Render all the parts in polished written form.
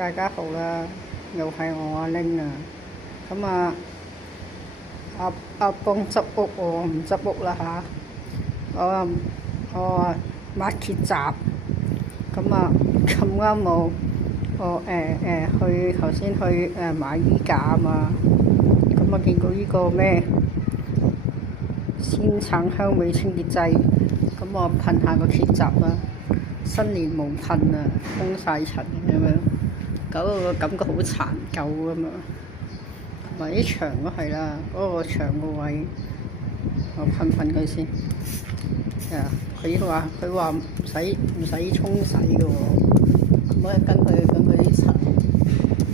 大家好啦，又係我阿玲啊。咁啊，阿幫執屋喎，唔執屋啦嚇。我抹鐵閘，咁啊咁啱我去頭先去買衣架啊嘛，咁啊見到呢個咩鮮橙香味清潔劑，咁我噴下個鐵閘啊，新年冇噴啊，封晒塵咁樣，搞到個感覺好殘舊啊嘛。同埋啲牆都係啦，嗰個牆個位，我噴佢先。佢話唔使沖洗嘅喎，咁啊跟佢啲塵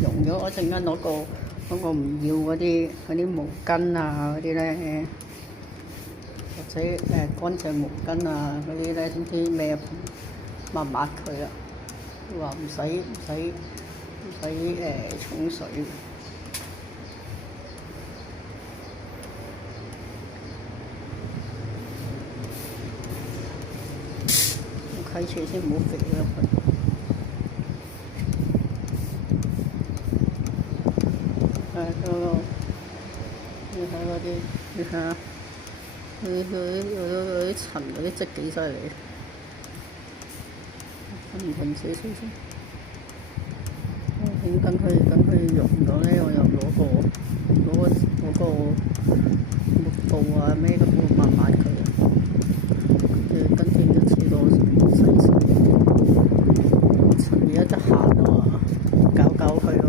溶咗，我陣間攞個唔要嗰啲毛巾啊嗰啲咧，或者乾淨毛巾啊嗰啲咧，總之咩抹佢啦。佢話唔使沖水。睇住先，唔好肥咗佢。你睇嗰啲，你睇下，嗰啲塵嗰啲積幾犀利，噴少少先。等佢溶咗咧，我又攞個抹布啊咩都抹佢。跟住一次過洗塵而家得閒啊嘛，搞佢咯。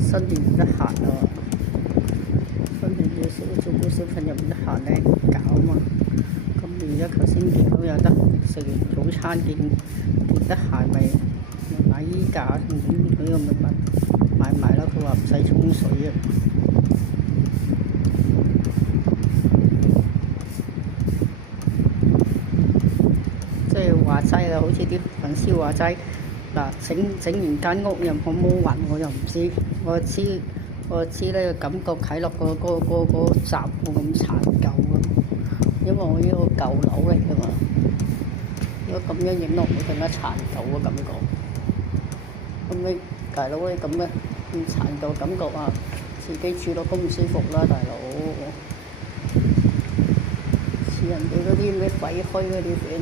新年唔得閒啊嘛，新年要照顧小朋友唔得閒咧搞啊嘛。咁而家頭先見到有得食完早餐，見得閒咪買衣架同佢個咪買埋啦。佢話唔使沖水啊。即係話齋啦，好似啲粉絲話齋嗱，整完間屋又冇毛雲，我又唔知，我知咧感覺睇落個閘冇咁殘舊啊，因為我呢個舊樓嚟㗎嘛，如果咁樣影落會更加殘舊嘅感覺。咁你大佬你咁嘅咁殘舊感覺啊，自己住落都唔舒服啦，大佬。似人哋嗰啲咩廢墟嗰啲嘢。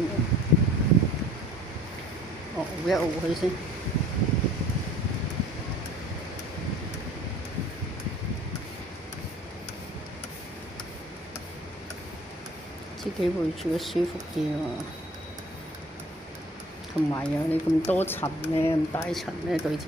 熬一熬佢先，自己會住得舒服啲啊嘛。同埋有你咁多塵咧，咁大塵咧對